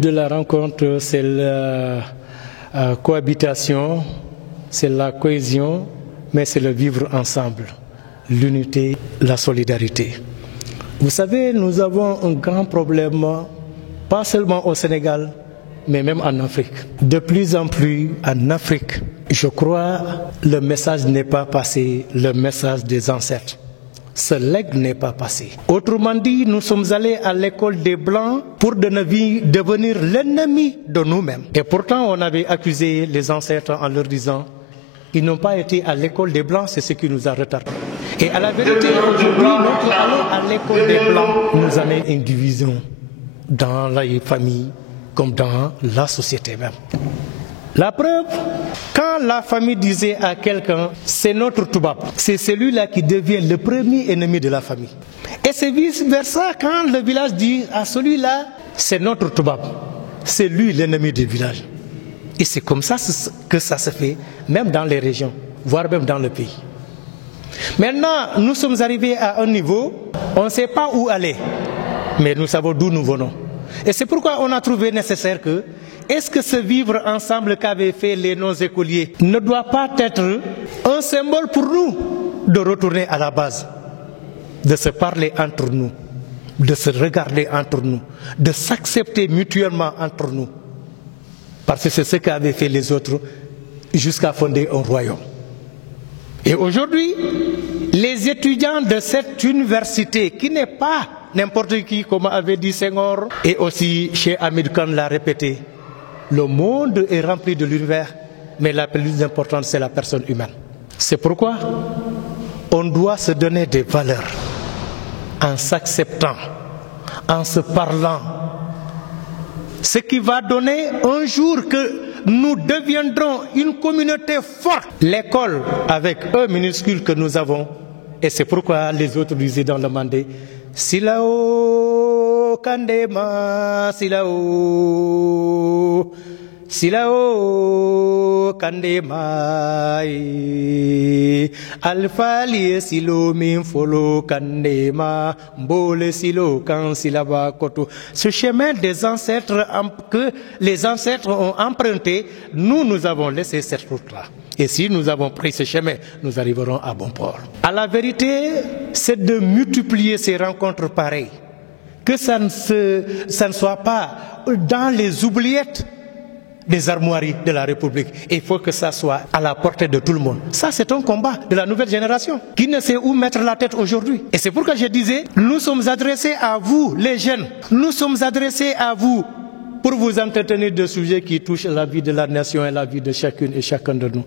but de la rencontre, c'est la cohabitation, c'est la cohésion, mais c'est le vivre ensemble, l'unité, la solidarité. Vous savez, nous avons un grand problème, pas seulement au Sénégal, mais même en Afrique. De plus en plus en Afrique, je crois, le message n'est pas passé, le message des ancêtres. Ce legs n'est pas passé. Autrement dit, nous sommes allés à l'école des Blancs pour devenir l'ennemi de nous-mêmes. Et pourtant, on avait accusé les ancêtres en leur disant ils n'ont pas été à l'école des Blancs, c'est ce qui nous a retardés. Et à la vérité, aujourd'hui, notre aller à l'école des Blancs nous amène une division dans les familles comme dans la société même. La preuve, quand la famille disait à quelqu'un c'est notre Toubab, c'est celui-là qui devient le premier ennemi de la famille. Et c'est vice-versa quand le village dit à celui-là c'est notre Toubab, c'est lui l'ennemi du village. Et c'est comme ça que ça se fait, même dans les régions, voire même dans le pays. Maintenant, nous sommes arrivés à un niveau, on ne sait pas où aller, mais nous savons d'où nous venons. Et c'est pourquoi on a trouvé nécessaire que, est-ce que ce vivre ensemble qu'avaient fait les non-écoliers ne doit pas être un symbole pour nous de retourner à la base, de se parler entre nous, de se regarder entre nous, de s'accepter mutuellement entre nous. Parce que c'est ce qu'avaient fait les autres jusqu'à fonder un royaume. Et aujourd'hui, les étudiants de cette université, qui n'est pas n'importe qui, comme avait dit Senghor, et aussi chez Hamid Khan l'a répété, le monde est rempli de l'univers, mais la plus importante, c'est la personne humaine. C'est pourquoi on doit se donner des valeurs en s'acceptant, en se parlant. Ce qui va donner un jour que nous deviendrons une communauté forte. L'école, avec E minuscule que nous avons, et c'est pourquoi les autres disaient dans le Mandé, Silao Kandema, Silao, Silao Kandema, Alpha lié silo min folo Kandema, Mbole silo kan silaba koto. Ce chemin des ancêtres que les ancêtres ont emprunté, nous avons laissé cette route-là. Et si nous avons pris ce chemin, nous arriverons à bon port. À la vérité, c'est de multiplier ces rencontres pareilles. Que ça ne soit pas dans les oubliettes des armoiries de la République. Il faut que ça soit à la portée de tout le monde. Ça, c'est un combat de la nouvelle génération qui ne sait où mettre la tête aujourd'hui. Et c'est pourquoi je disais, nous sommes adressés à vous, les jeunes. Nous sommes adressés à vous pour vous entretenir de sujets qui touchent la vie de la nation et la vie de chacune et chacun de nous.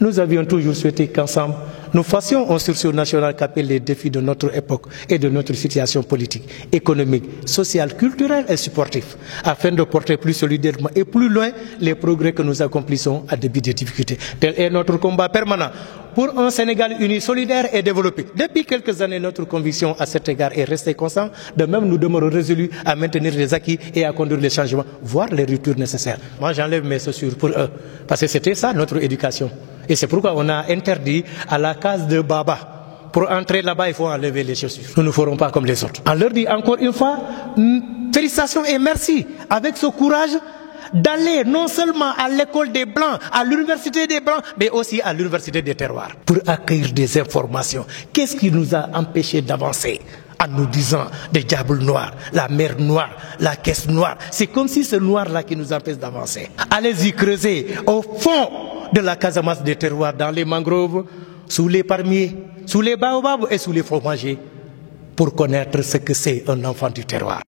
Nous avions toujours souhaité qu'ensemble, nous fassions un sursaut national qui appelle les défis de notre époque et de notre situation politique, économique, sociale, culturelle et sportive, afin de porter plus solidairement et plus loin les progrès que nous accomplissons à début de difficultés. Tel est notre combat permanent pour un Sénégal uni, solidaire et développé. Depuis quelques années, notre conviction à cet égard est restée constante. De même, nous demeurons résolus à maintenir les acquis et à conduire les changements, voire les ruptures nécessaires. Moi, j'enlève mes chaussures pour eux, parce que c'était ça notre éducation. Et c'est pourquoi on a interdit à la case de Baba. Pour entrer là-bas, il faut enlever les chaussures. Nous ne ferons pas comme les autres. On leur dit encore une fois, félicitations et merci avec ce courage d'aller non seulement à l'école des Blancs, à l'université des Blancs, mais aussi à l'université des terroirs, pour accueillir des informations. Qu'est-ce qui nous a empêchés d'avancer en nous disant des diables noirs, la mer noire, la caisse noire? C'est comme si ce noir-là qui nous empêche d'avancer. Allez-y creuser au fond de la Casamance des terroirs, dans les mangroves, sous les palmiers, sous les baobabs et sous les fromagers, pour connaître ce que c'est un enfant du terroir.